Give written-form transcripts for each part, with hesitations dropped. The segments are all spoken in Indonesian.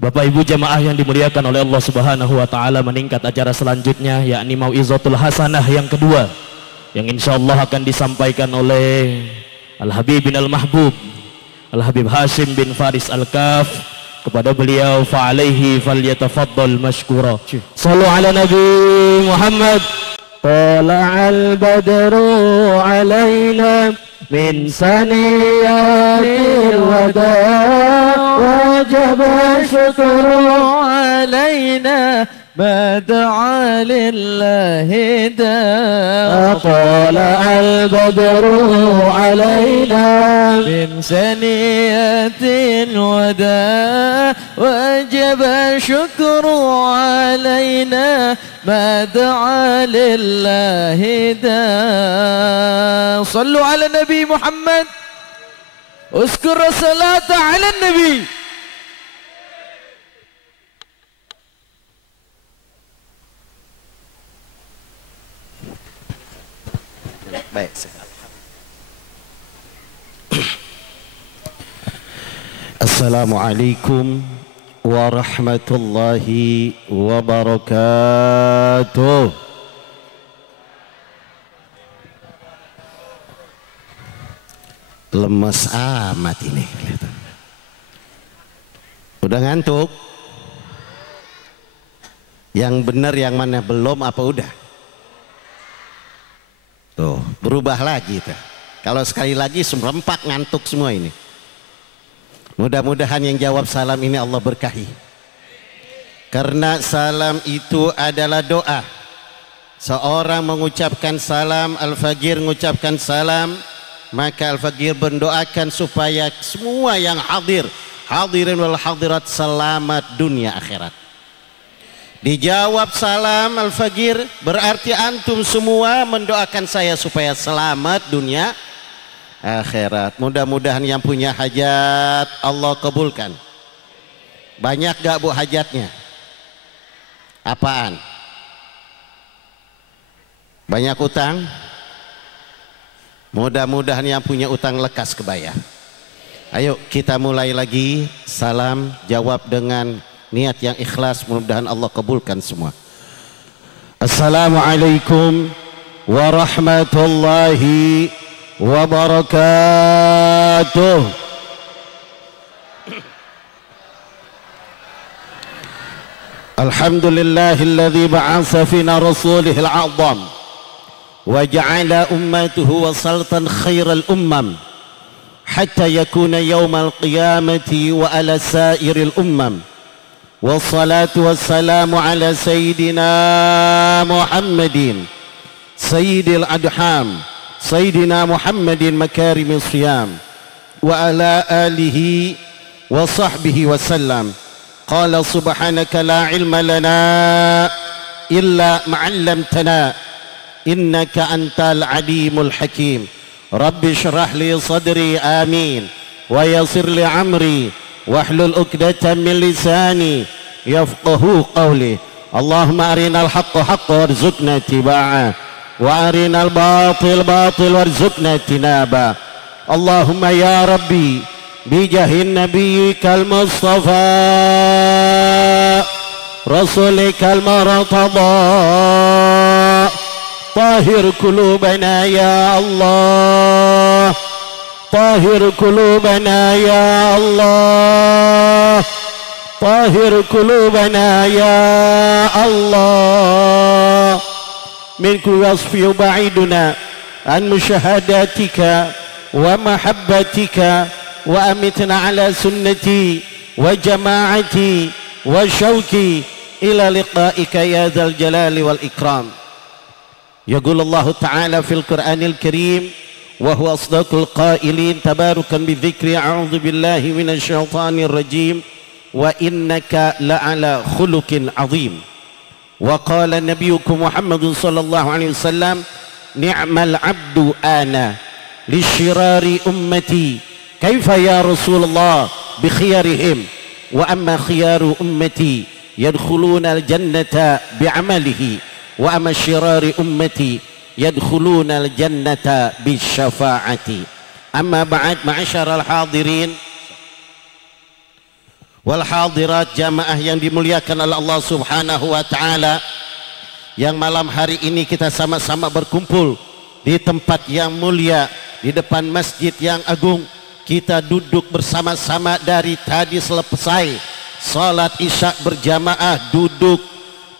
Bapak Ibu jamaah yang dimuliakan oleh Allah Subhanahu wa taala, meningkat acara selanjutnya yakni Mau'izatul Hasanah yang kedua yang insyaallah akan disampaikan oleh Al-Habib bin Al-Mahbub Al-Habib Hashim bin Faris Al-Kaf. Kepada beliau fa'alaihi falyatafaddal mashkura. Shallu ala Nabi Muhammad. Tala'al badru alaina min saniyatil wada wajaba syukru alaina ما دعا لله داء طلع البدر علينا من ثنية الوداع وجب الشكر علينا ما دعا لله داء صلوا على النبي محمد اذكر الصلاة على النبي. Baik. Assalamualaikum warahmatullahi wabarakatuh. Lemes amat ini. Udah ngantuk? Yang benar yang mana belum apa udah? Tuh, berubah lagi tuh. Kalau sekali lagi serempak ngantuk semua ini. Mudah-mudahan yang jawab salam ini Allah berkahi. Karena salam itu adalah doa. Seorang mengucapkan salam, Al-Faqir mengucapkan salam, maka Al-Faqir mendoakan supaya semua yang hadir, hadirin wal hadirat, selamat dunia akhirat. Dijawab salam Al-Faqir, berarti antum semua mendoakan saya supaya selamat dunia akhirat. Mudah-mudahan yang punya hajat Allah kabulkan. Banyak gak bu hajatnya? Apaan? Banyak utang? Mudah-mudahan yang punya utang lekas kebayar. Ayo kita mulai lagi. Salam jawab dengan niat yang ikhlas, mudah-mudahan Allah kabulkan semua. Assalamualaikum warahmatullahi wabarakatuh. Alhamdulillahilladzi ba'atsa fina rasulihil a'zam wa ja'ala ummatuhu wasaltan khairal ummam hatta yakuna yawmal qiyamati wa ala sairil ummam. والصلاة والسلام على سيدنا محمد سيد الأدحام سيدنا محمد مكارم الصيام وعلى آله وصحبه وسلم. قال سبحانك لا علم لنا إلا ما علمتنا إنك أنت العليم الحكيم. رب اشرح لي صدري آمين ويسر لي عمري واحلل عقدة من لساني يفقهوا قولي. اللهم أرنا الحق حقا وارزقنا اتباعه وأرنا الباطل باطل وارزقنا اجتنابه. اللهم يا ربي بجاه نبيك المصطفى رسولك المرتضى طاهر قلوبنا يا الله طاهر قلوبنا يا الله طاهر قلوبنا يا الله من كل وصف يبعدنا عن مشاهداتك ومحبتك وأمتنا على سنتي وجماعتي وشوقي إلى لقائك يا ذا الجلال والإكرام. يقول الله تعالى في القرآن الكريم وهو أصدق القائلين تباركا بذكر أعوذ بالله من الشيطان الرجيم وإنك لعلى خلق عظيم. وقال نبيكم محمد صلى الله عليه وسلم نعم العبد أنا للشرار أمتي كيف يا رسول الله بخيارهم وأما خيار أمتي يدخلون الجنة بعمله وأما شرار أمتي يدخلون الجنة بالشفاعة. أما بعد معشر الحاضرين wal hadirat, jamaah yang dimuliakan oleh Allah Subhanahu wa taala, yang malam hari ini kita sama-sama berkumpul di tempat yang mulia, di depan masjid yang agung. Kita duduk bersama-sama dari tadi selesai salat isya berjamaah, duduk.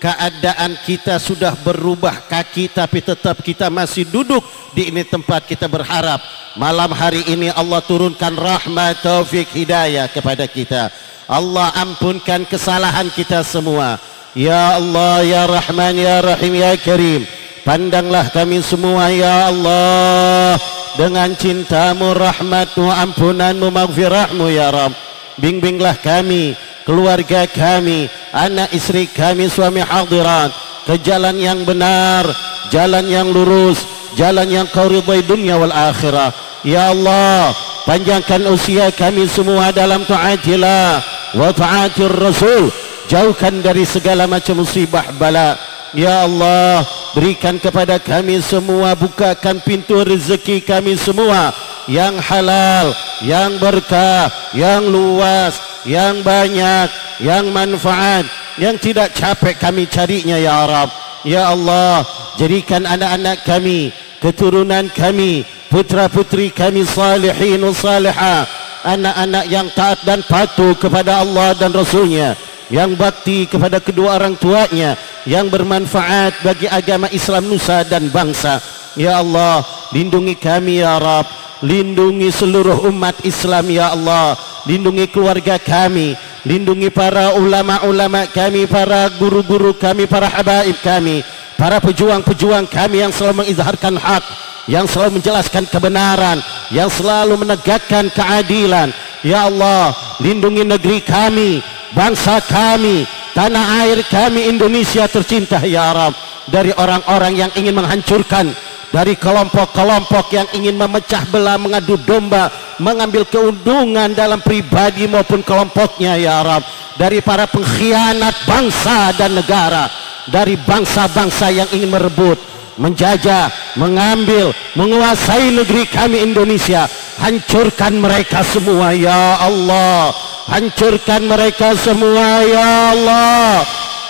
Keadaan kita sudah berubah kaki, tapi tetap kita masih duduk di ini tempat. Kita berharap malam hari ini Allah turunkan rahmat, taufik, hidayah kepada kita. Allah ampunkan kesalahan kita semua. Ya Allah, ya Rahman, ya Rahim, ya Karim, pandanglah kami semua ya Allah dengan cintamu, rahmatmu, ampunanmu, maghfirahmu ya Rabb. Bimbinglah kami, keluarga kami, anak istri kami, suami hadirat, ke jalan yang benar, jalan yang lurus, jalan yang kau ridai dunia wal akhirah. Ya Allah, panjangkan usia kami semua dalam ta'atillah wa ta'atir Rasul, jauhkan dari segala macam musibah bala. Ya Allah, berikan kepada kami semua, bukakan pintu rezeki kami semua yang halal, yang berkah, yang luas, yang banyak, yang manfaat, yang tidak capek kami carinya ya Rabb. Ya Allah, jadikan anak-anak kami, keturunan kami, putra-putri kami salihin salihah, anak-anak yang taat dan patuh kepada Allah dan Rasulnya, yang bakti kepada kedua orang tuanya, yang bermanfaat bagi agama Islam nusa dan bangsa. Ya Allah, lindungi kami ya Rabb, lindungi seluruh umat Islam ya Allah, lindungi keluarga kami, lindungi para ulama-ulama kami, para guru-guru kami, para habaib kami, para pejuang-pejuang kami yang selalu mengizharkan hak, yang selalu menjelaskan kebenaran, yang selalu menegakkan keadilan. Ya Allah, lindungi negeri kami, bangsa kami, tanah air kami Indonesia tercinta ya Rabb, dari orang-orang yang ingin menghancurkan, dari kelompok-kelompok yang ingin memecah belah, mengadu domba, mengambil keuntungan dalam pribadi maupun kelompoknya ya Rabb, dari para pengkhianat bangsa dan negara, dari bangsa-bangsa yang ingin merebut, menjajah, mengambil, menguasai negeri kami Indonesia. Hancurkan mereka semua ya Allah, hancurkan mereka semua ya Allah,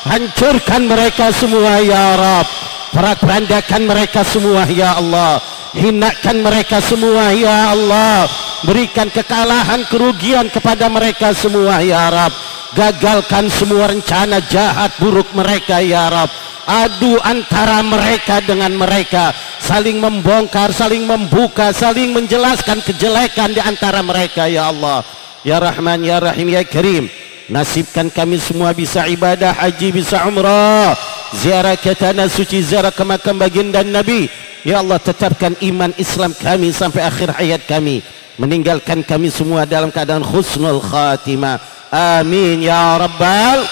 hancurkan mereka semua ya Rabb, perak-perandakan mereka semua ya Allah, hinakan mereka semua ya Allah, berikan kekalahan, kerugian kepada mereka semua ya Rabb, gagalkan semua rencana jahat buruk mereka ya Rabb. Adu antara mereka dengan mereka, saling membongkar, saling membuka, saling menjelaskan kejelekan di antara mereka ya Allah. Ya Rahman, ya Rahim, ya Karim, nasibkan kami semua bisa ibadah haji, bisa umrah, ziarah ke tanah suci, ziarah ke makam baginda Nabi. Ya Allah, tetapkan iman Islam kami sampai akhir hayat kami, meninggalkan kami semua dalam keadaan husnul khatimah. Amin ya Rabbal.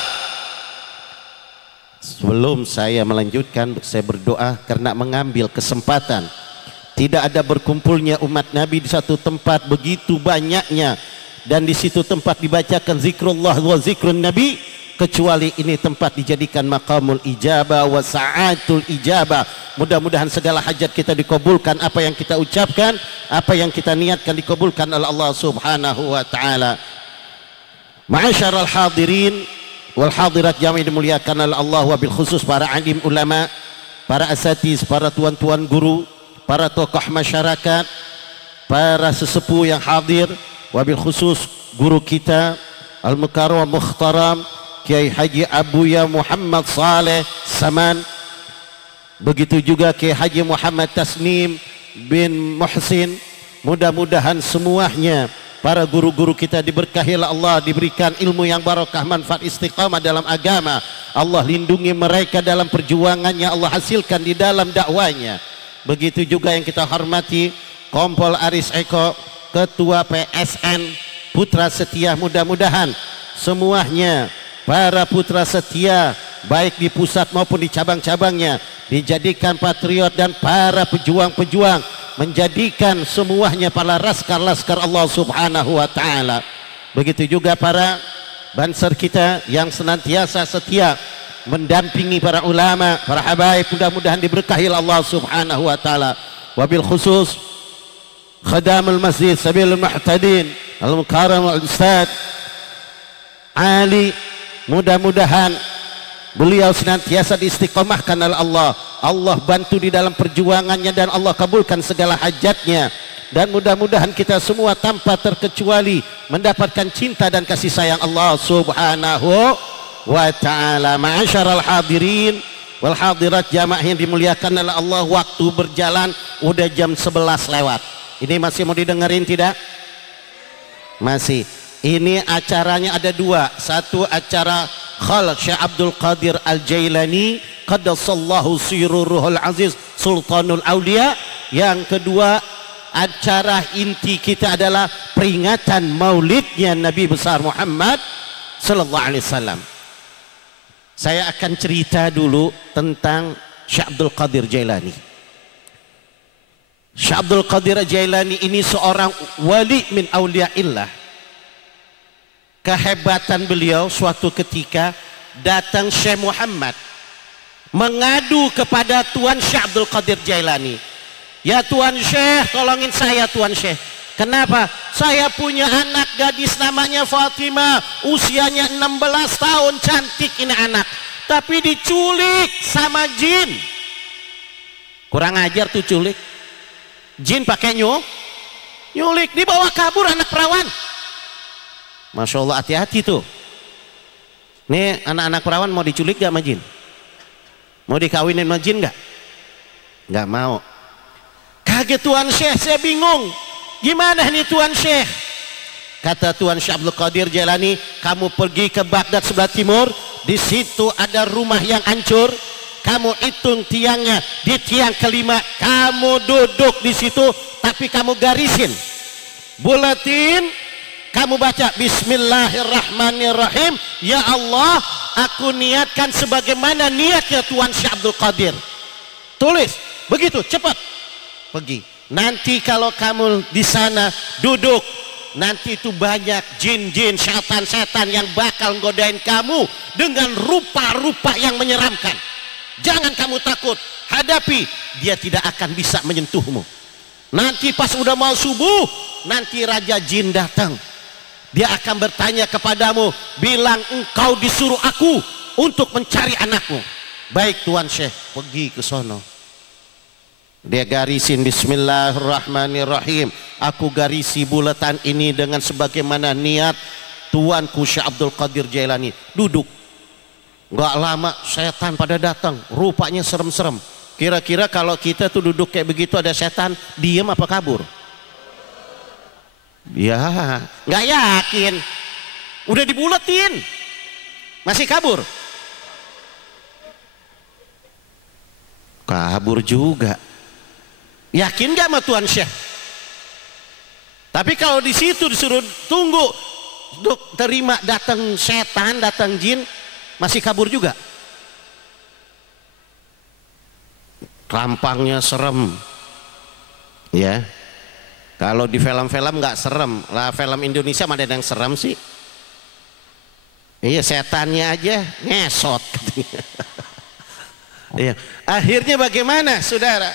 Sebelum saya melanjutkan, saya berdoa karena mengambil kesempatan. Tidak ada berkumpulnya umat Nabi di satu tempat begitu banyaknya, dan di situ tempat dibacakan zikrullah wa zikrun Nabi, kecuali ini tempat dijadikan maqamul ijabah wa sa'atul ijabah. Mudah-mudahan segala hajat kita dikabulkan, apa yang kita ucapkan, apa yang kita niatkan dikabulkan oleh Allah Subhanahu wa taala. Ma'asyiral hadirin wal hadirat jami dimuliakan oleh Allah, wabil khusus para alim ulama, para asatiz, para tuan-tuan guru, para tokoh masyarakat, para sesepuh yang hadir, wabil khusus guru kita al-mukarram mukhtaram Kiai Haji Abuya Muhammad Saleh Saman, begitu juga Kiai Haji Muhammad Tasnim bin Muhsin. Mudah-mudahan semuanya para guru-guru kita diberkahi oleh Allah, diberikan ilmu yang barakah, manfaat, istiqamah dalam agama. Allah lindungi mereka dalam perjuangannya, Allah hasilkan di dalam dakwanya. Begitu juga yang kita hormati Kompol Aris Eko, Ketua PSN Putra Setia. Mudah-mudahan semuanya para putra setia, baik di pusat maupun di cabang-cabangnya, dijadikan patriot dan para pejuang-pejuang, menjadikan semuanya para laskar-laskar Allah Subhanahu wa taala. Begitu juga para banser kita yang senantiasa setia mendampingi para ulama, para habaib, mudah-mudahan diberkahi Allah Subhanahu wa taala. Wabil khusus khadamul masjid sabilul muhtadin al-mukarram al-ustad Ali. Mudah-mudahan beliau senantiasa diistiqomahkan oleh Allah. Allah bantu di dalam perjuangannya dan Allah kabulkan segala hajatnya. Dan mudah-mudahan kita semua tanpa terkecuali mendapatkan cinta dan kasih sayang Allah subhanahu wa ta'ala. Ma'asyaral hadirin wal hadirat, jamaah yang dimuliakan oleh Allah, waktu berjalan udah jam 11 lewat. Ini masih mau didengerin tidak? Masih. Ini acaranya ada dua. Satu acara Khalq Syekh Abdul Qadir Al-Jailani qaddasallahu sirruhul aziz sultanul aulia. Yang kedua acara inti kita adalah peringatan maulidnya Nabi besar Muhammad sallallahu alaihi wasallam. Saya akan cerita dulu tentang Syekh Abdul Qadir Jailani. Syekh Abdul Qadir Jailani ini seorang wali min auliaillah. Kehebatan beliau, suatu ketika datang Syekh Muhammad mengadu kepada Tuan Syekh Abdul Qadir Jailani. Ya Tuan Syekh, tolongin saya Tuan Syekh. Kenapa? Saya punya anak gadis namanya Fatimah, usianya 16 tahun, cantik ini anak, tapi diculik sama jin. Kurang ajar tuh culik. Jin pakai nyulik, dibawa kabur anak perawan. Masya Allah, hati-hati tuh. Nih anak-anak perawan mau diculik gak sama jin? Mau dikawinin sama jin gak? Gak mau. Kaget Tuan Syekh, saya bingung. Gimana nih Tuan Syekh? Kata Tuan Syekh Abdul Qadir Jailani, kamu pergi ke Baghdad sebelah timur, di situ ada rumah yang hancur. Kamu hitung tiangnya, di tiang kelima kamu duduk di situ, tapi kamu garisin buletin. Kamu baca Bismillahirrahmanirrahim. Ya Allah, aku niatkan sebagaimana niatnya Tuan Syekh Abdul Qadir. Tulis begitu, cepat pergi. Nanti kalau kamu di sana duduk, nanti itu banyak jin-jin, setan-setan yang bakal godain kamu dengan rupa-rupa yang menyeramkan. Jangan kamu takut, hadapi, dia tidak akan bisa menyentuhmu. Nanti pas udah mau subuh, nanti Raja Jin datang. Dia akan bertanya kepadamu, bilang engkau disuruh aku untuk mencari anakmu. Baik Tuan Syekh, pergi ke sono. Dia garisin Bismillahirrahmanirrahim. Aku garisi buletan ini dengan sebagaimana niat Tuanku Syekh Abdul Qadir Jailani. Duduk. Gak lama setan pada datang, rupanya serem-serem. Kira-kira kalau kita tuh duduk kayak begitu ada setan, diem apa kabur? Ya, nggak yakin. Udah dibuletin, masih kabur. Kabur juga. Yakin nggak sama Tuan Syekh? Tapi kalau di situ disuruh tunggu, terima datang setan, datang jin, masih kabur juga. Rampangnya serem, ya. Kalau di film-film nggak serem lah, film Indonesia mana ada yang serem sih? Iya, setannya aja ngesot. Iya. Akhirnya bagaimana, saudara?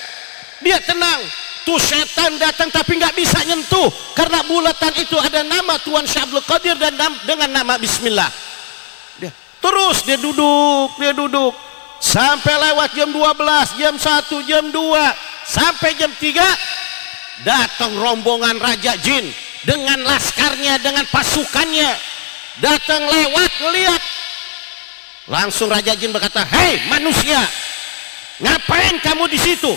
Dia tenang. Tuh setan datang tapi nggak bisa nyentuh karena bulatan itu ada nama Tuan Syekh Abdul Qadir dan dengan nama Bismillah. Terus dia duduk sampai lewat jam 12, jam 1, jam 2, sampai jam 3. Datang rombongan Raja Jin dengan laskarnya, dengan pasukannya, datang lewat melihat. Langsung Raja Jin berkata, hei manusia, ngapain kamu di situ?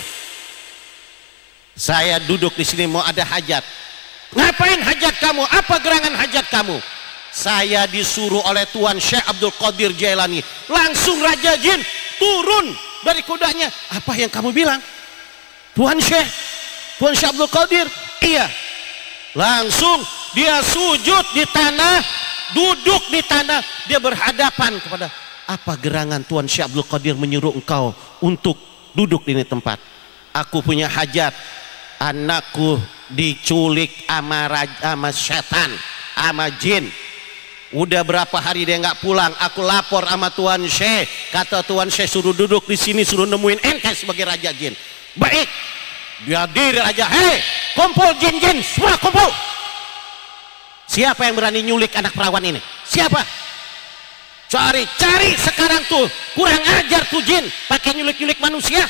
Saya duduk di sini mau ada hajat. Ngapain hajat kamu? Apa gerangan hajat kamu? Saya disuruh oleh Tuan Syekh Abdul Qadir Jailani. Langsung Raja Jin turun dari kudanya. Apa yang kamu bilang? Tuan Syekh Abdul Qadir? Iya. Langsung dia sujud di tanah, duduk di tanah, dia berhadapan kepada, apa gerangan Tuan Syekh Abdul Qadir menyuruh engkau untuk duduk di ini tempat? Aku punya hajat, anakku diculik sama setan, sama jin. Udah berapa hari dia nggak pulang, aku lapor sama Tuan Syekh. Kata Tuan Syekh suruh duduk di sini, suruh nemuin ente sebagai Raja Jin. Baik. Dia diri aja, hei kumpul jin-jin, semua kumpul. Siapa yang berani nyulik anak perawan ini? Siapa? Cari-cari sekarang tuh, kurang ajar tuh jin, pakai nyulik-nyulik manusia.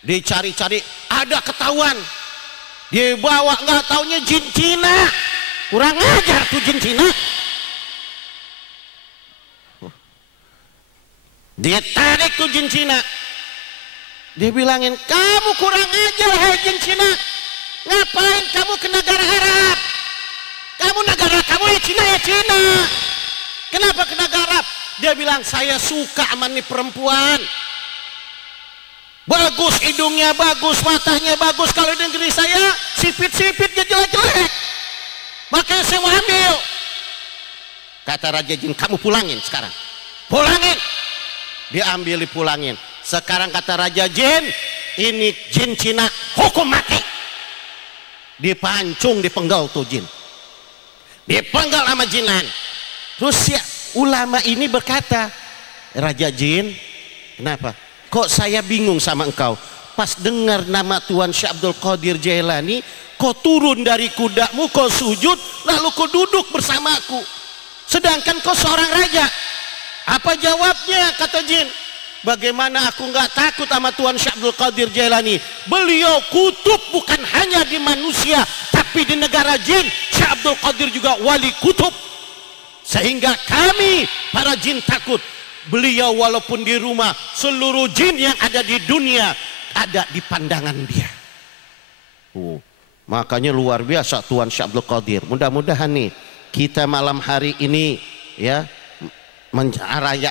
Dicari-cari, ada ketahuan. Dibawa nggak taunya jin Cina. Kurang ajar tuh jin Cina. Ditarik tuh jin Cina. Dia bilangin, kamu kurang ajar hai jin Cina. Ngapain kamu ke negara Arab? Kamu negara kamu ya Cina ya Cina. Kenapa ke negara Arab? Dia bilang, saya suka sama nih perempuan. Bagus hidungnya, bagus matanya, bagus. Kalau di negeri saya sipit-sipitnya jelek-jelek. Makanya saya mau ambil. Kata Raja Jin, kamu pulangin sekarang. Pulangin. Diambil, dipulangin. Sekarang kata Raja Jin, ini jin Cina hukum mati. Dipancung, dipenggal tuh jin. Dipenggal sama jinan. Terus ya, ulama ini berkata, Raja Jin, kenapa? Kok saya bingung sama engkau? Pas dengar nama Tuan Syekh Abdul Qadir Jailani, kau turun dari kudamu, kau sujud, lalu kau duduk bersamaku. Sedangkan kau seorang raja. Apa jawabnya? Kata jin, bagaimana aku nggak takut sama Tuan Syekh Abdul Qadir Jailani? Beliau kutub bukan hanya di manusia, tapi di negara jin. Syekh Abdul Qadir juga wali kutub. Sehingga kami para jin takut. Beliau walaupun di rumah, seluruh jin yang ada di dunia ada di pandangan dia. Makanya luar biasa Tuan Syekh Abdul Qadir. Mudah-mudahan nih kita malam hari ini ya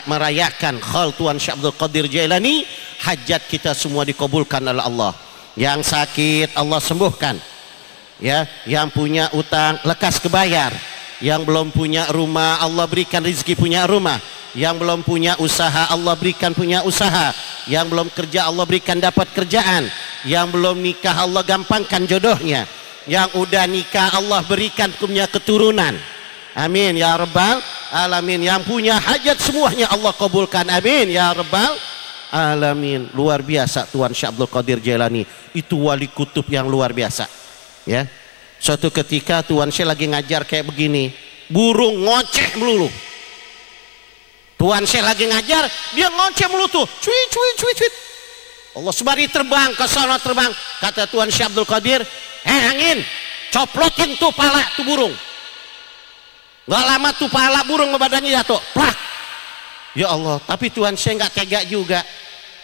merayakan haul Tuan Syekh Abdul Qadir Jailani, hajat kita semua dikabulkan oleh Allah. Yang sakit Allah sembuhkan. Ya, yang punya utang lekas kebayar. Yang belum punya rumah Allah berikan rezeki punya rumah. Yang belum punya usaha Allah berikan punya usaha. Yang belum kerja Allah berikan dapat kerjaan. Yang belum nikah Allah gampangkan jodohnya. Yang udah nikah Allah berikan punya keturunan. Amin ya rabbal alamin. Yang punya hajat semuanya Allah kabulkan. Amin ya rabbal alamin. Luar biasa Tuan Syekh Abdul Qadir Jailani. Itu wali kutub yang luar biasa. Ya. Suatu ketika Tuan Syekh lagi ngajar kayak begini, burung ngoceh melulu. Tuan Syekh lagi ngajar, dia ngoceh mulu tuh, cuit cuit cuit cuit. Allah sebari terbang ke sana terbang. Kata Tuan Syekh Abdul Qadir, angin, coplotin tuh pala tuh burung. Gak lama tuh pala burung badannya jatuh, plak. Ya Allah, tapi Tuan Syekh nggak tega juga.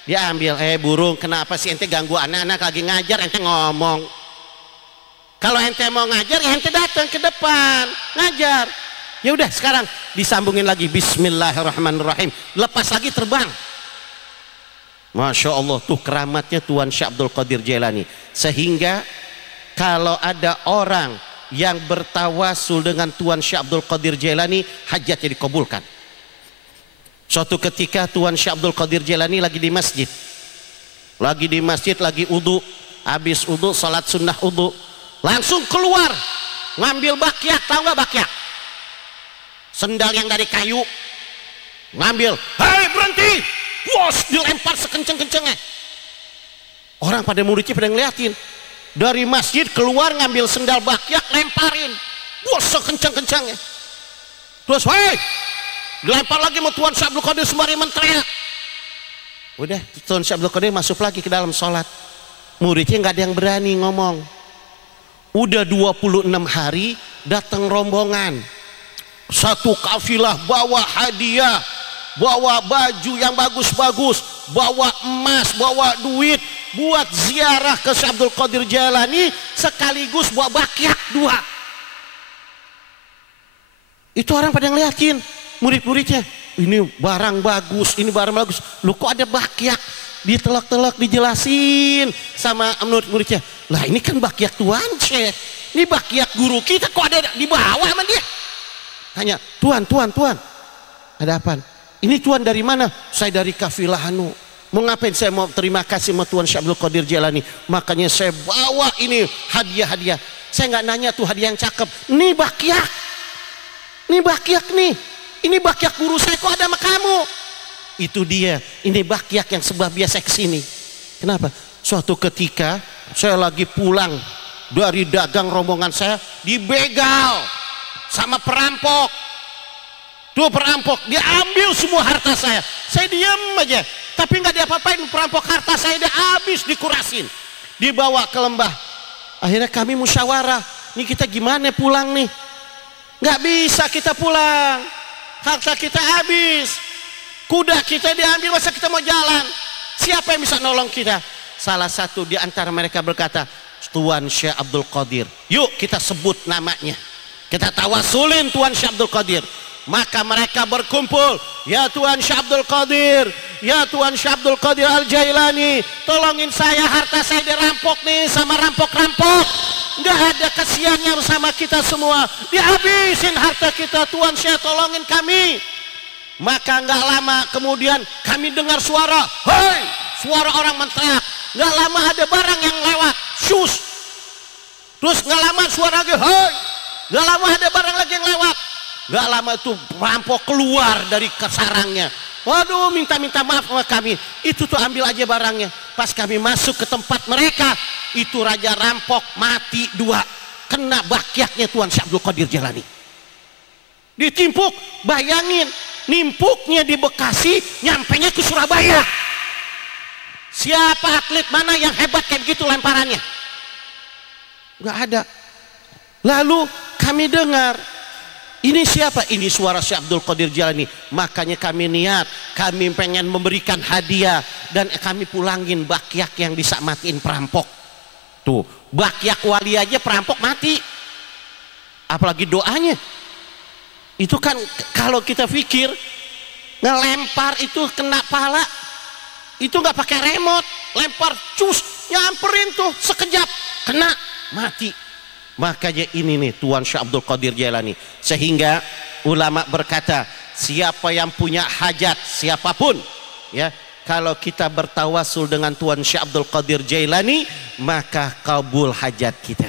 Dia ambil, burung, kenapa sih ente ganggu anak-anak lagi ngajar, ente ngomong. Kalau ente mau ngajar, ente datang ke depan ngajar. Ya udah sekarang disambungin lagi Bismillahirrahmanirrahim, lepas lagi terbang. Masya Allah tuh keramatnya Tuan Syekh Abdul Qadir Jailani. Sehingga kalau ada orang yang bertawasul dengan Tuan Syekh Abdul Qadir Jailani, hajatnya dikabulkan. Suatu ketika Tuan Syekh Abdul Qadir Jailani lagi di masjid, lagi udu, habis udu salat sunnah udu, langsung keluar ngambil bakyak. Tahu nggak bakyak? Sendal yang dari kayu, ngambil, hei berhenti, bos, dilempar sekenceng-kencengnya. Orang pada muridnya pada ngeliatin, dari masjid keluar ngambil sendal bakyak, lemparin, bos sekenceng-kencengnya. Terus, hei, dilempar lagi sama Tuan Syekh Abdul Qadir sembari menteriak. Udah, Tuan Syekh Abdul Qadir masuk lagi ke dalam sholat. Muridnya nggak ada yang berani ngomong. Udah 26 hari datang rombongan. Satu kafilah bawa hadiah, bawa baju yang bagus-bagus, bawa emas, bawa duit, buat ziarah ke Syekh Abdul Qadir Jailani, sekaligus bawa bakyak 2. Itu orang pada ngeliatin, murid-muridnya, ini barang bagus, ini barang bagus. Lu kok ada bakyak? Ditelak-telak, dijelasin sama murid-muridnya. Lah ini kan bakyak Tuan Syekh, ini bakyak guru kita, kok ada di bawah sama dia? Tanya, Tuan, ada apa? Ini Tuan dari mana? Saya dari kafilah anu. Mau ngapain? Saya mau terima kasih sama Tuan Syekh Abdul Qadir Jailani. Makanya saya bawa ini hadiah-hadiah. Saya nggak nanya tuh hadiah yang cakep. Nih bakyak. Nih bakyak nih. Ini bakyak guru saya, kok ada sama kamu? Itu dia. Ini bakyak yang sebab biasa kesini. Kenapa? Suatu ketika saya lagi pulang dari dagang, rombongan saya dibegal sama perampok. Tuh perampok, dia ambil semua harta saya. Saya diam aja, tapi nggak diapa-apain. Perampok harta saya dia habis, dikurasin, dibawa ke lembah. Akhirnya kami musyawarah, nih kita gimana pulang nih? Nggak bisa kita pulang, harta kita habis, kuda kita diambil, masa kita mau jalan? Siapa yang bisa nolong kita? Salah satu di antara mereka berkata, Tuan Syekh Abdul Qadir. Yuk kita sebut namanya, kita tawasulin Tuan Syekh Abdul Qadir. Maka mereka berkumpul, ya Tuan Syekh Abdul Qadir, ya Tuan Syekh Abdul Qadir Al-Jailani, tolongin saya, harta saya dirampok nih sama rampok-rampok. Nggak ada kasihannya bersama kita semua, dihabisin harta kita. Tuan Syekh tolongin kami. Maka nggak lama kemudian kami dengar suara, hei, suara orang menteriak. Nggak lama ada barang yang lewat, shus. Terus nggak lama suara lagi, hei. Nggak lama ada barang lagi yang lewat. Gak lama itu perampok keluar dari sarangnya. Waduh, minta maaf sama kami. Itu tuh ambil aja barangnya. Pas kami masuk ke tempat mereka, itu raja rampok mati 2. Kena bakyaknya Tuan Syekh Abdul Qadir Jailani. Ditimpuk, bayangin, nimpuknya di Bekasi, nyampenya ke Surabaya. Siapa atlet mana yang hebat kayak begitu lemparannya? Gak ada. Lalu kami dengar, ini siapa? Ini suara Syekh Abdul Qadir Jailani. Makanya kami niat, kami pengen memberikan hadiah dan kami pulangin bakyak yang bisa matiin perampok. Tuh, bakyak wali aja perampok mati. Apalagi doanya. Itu kan kalau kita pikir ngelempar itu kena pala, itu nggak pakai remote, lempar cus, nyamperin tuh sekejap, kena, mati. Makanya ini nih Tuan Syekh Abdul Qadir Jailani. Sehingga ulama berkata, siapa yang punya hajat, siapapun, ya, kalau kita bertawasul dengan Tuan Syekh Abdul Qadir Jailani, maka kabul hajat kita.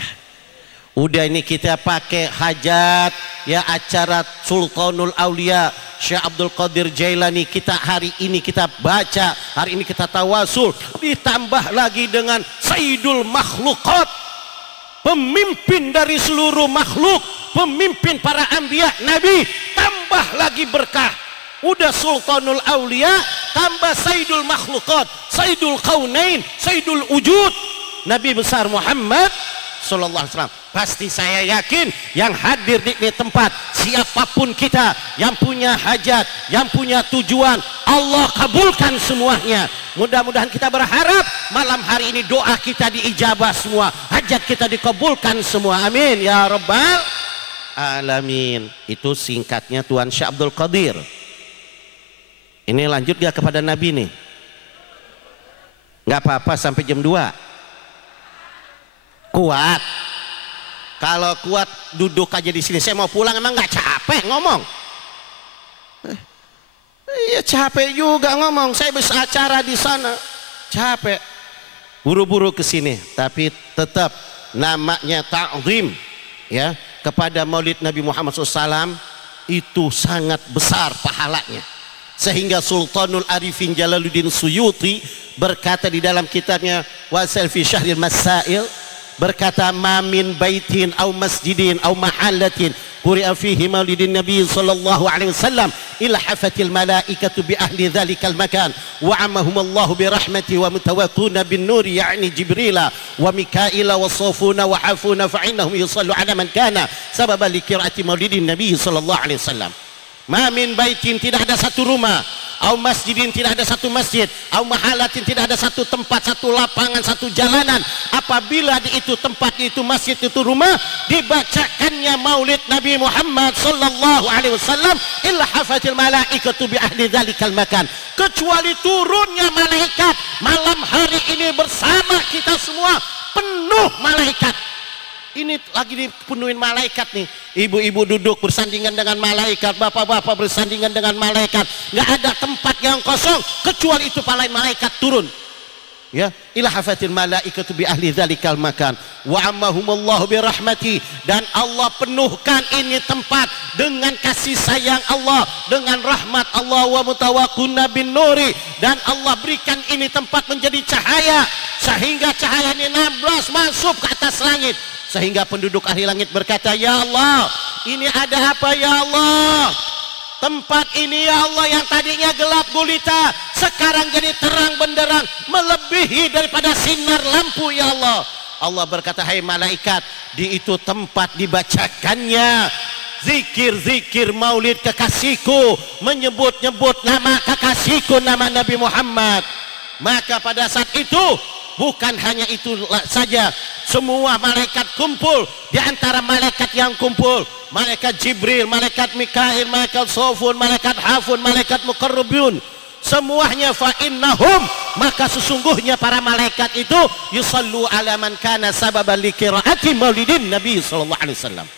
Udah ini kita pakai hajat, ya, acara Sultanul Aulia Syekh Abdul Qadir Jailani, kita hari ini kita baca, hari ini kita tawasul, ditambah lagi dengan Sayyidul Makhluqat, pemimpin dari seluruh makhluk, pemimpin para anbiya nabi, tambah lagi berkah. Udah Sultanul Aulia, tambah Sayyidul Makhluqat, Sayyidul Kaunain, Sayyidul Wujud, Nabi besar Muhammad sallallahu alaihi wasallam. Pasti saya yakin yang hadir di tempat, siapapun kita yang punya hajat, yang punya tujuan, Allah kabulkan semuanya. Mudah-mudahan kita berharap malam hari ini doa kita diijabah semua, hajat kita dikabulkan semua, amin ya rabbal alamin. Itu singkatnya Tuan Syekh Abdul Qadir. Ini lanjut gak kepada Nabi nih? Gak apa-apa sampai jam 2. Kuat. Kalau kuat duduk aja di sini. Saya mau pulang, emang nggak capek ngomong? Iya capek juga ngomong. Saya bisa acara di sana, capek. Buru-buru ke sini, tapi tetap namanya ta'zim, ya, kepada Maulid Nabi Muhammad SAW itu sangat besar pahalanya. Sehingga Sultanul Arifin Jalaluddin Suyuti berkata di dalam kitabnya Wasal fi Syahril Masail, berkata, ma min baitin au masjidin au mahallatin quri'a fihi maulidin nabi sallallahu alaihi wasallam illa hafatil malaikatu bi ahli dzalikal makan wa ammahum Allah bi rahmati wa mutawaqquna bin nuri, ya'ni Jibril wa Mikaila wa safuna wa afuna fa innahum yusallu ala man kana sababan li qira'ati maulidin nabi sallallahu alaihi wasallam. Ma min baitin, tidak ada satu rumah, au masjidin, tidak ada satu masjid, au mahalatin, tidak ada satu tempat, satu lapangan, satu jalanan, apabila di itu tempat, itu masjid, itu rumah, dibacakannya maulid Nabi Muhammad sallallahu alaihi wasallam, illa hafatil malaikatu bi ahli dzalikal makan, kecuali turunnya malaikat malam hari ini bersama kita semua, penuh malaikat. Ini lagi dipenuhin malaikat nih. Ibu-ibu duduk bersandingan dengan malaikat, bapak-bapak bersandingan dengan malaikat. Nggak ada tempat yang kosong kecuali itu para malaikat turun. Ya, ila hafatil malaikatu bi ahli dzalikal makan wa ammahumullahu bi rahmati, dan Allah penuhkan ini tempat dengan kasih sayang Allah, dengan rahmat Allah, wa mutawaqquna bin nuri, dan Allah berikan ini tempat menjadi cahaya, sehingga cahaya ini nabras masuk ke atas langit, sehingga penduduk ahli langit berkata, ya Allah, ini ada apa ya Allah? tempat ini ya Allah yang tadinya gelap gulita sekarang jadi terang benderang melebihi daripada sinar lampu ya Allah. Allah berkata, hai malaikat, di itu tempat dibacakannya zikir-zikir maulid kekasihku, menyebut-nyebut nama kekasihku, nama Nabi Muhammad. Maka pada saat itu bukan hanya itu saja, semua malaikat kumpul. Di antara malaikat yang kumpul, malaikat Jibril, malaikat Mikail, malaikat Sofun, malaikat Hafun, malaikat Muqarrabun, semuanya fa innahum, maka sesungguhnya para malaikat itu yusallu ala man kana sababan li qiraati maulidin Nabi sallallahu alaihi wasallam.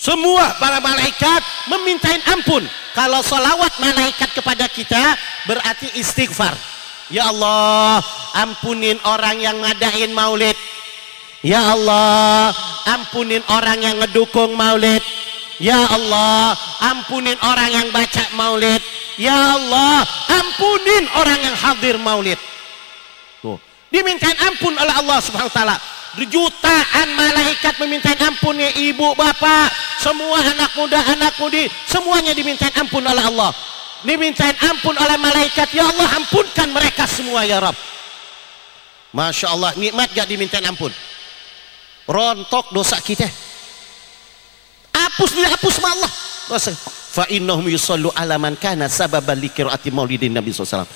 Semua para malaikat memintain ampun. Kalau salawat malaikat kepada kita berarti istighfar. Ya Allah, ampunin orang yang ngadain maulid. Ya Allah, ampunin orang yang ngedukung maulid. Ya Allah, ampunin orang yang baca maulid. Ya Allah, ampunin orang yang hadir maulid. Tuh, dimintain ampun oleh Allah Subhanahu wa taala. Jutaan malaikat memintain ampun ya ibu bapak, semua anak muda anak mudi, semuanya dimintain ampun oleh Allah. Dimintain ampun oleh malaikat, ya Allah ampunkan mereka semua ya Rabb. Masya Allah, nikmat gak dimintain ampun? Rontok dosa kita, dihapus sama Allah. Fa innahum yusallu ala man kana sababan li qiraati maulidin Nabi SAW.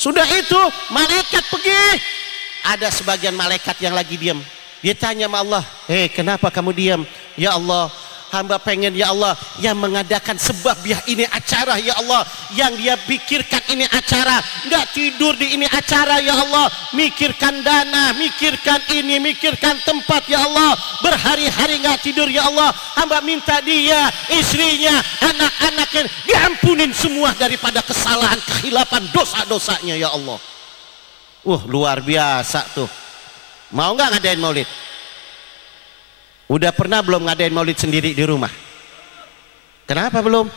Sudah itu malaikat pergi. Ada sebagian malaikat yang lagi diam. Dia tanya sama Allah, hei kenapa kamu diam? Ya Allah, hamba pengen ya Allah yang mengadakan sebab biar ini acara ya Allah, yang dia pikirkan ini acara, nggak tidur di ini acara ya Allah, mikirkan dana, mikirkan ini, mikirkan tempat ya Allah, berhari-hari nggak tidur ya Allah. Hamba minta dia, istrinya, anak-anaknya diampunin semua daripada kesalahan, kehilapan, dosa-dosanya ya Allah. Luar biasa tuh. Mau nggak ngadain maulid? Udah pernah belum ngadain maulid sendiri di rumah? Kenapa belum?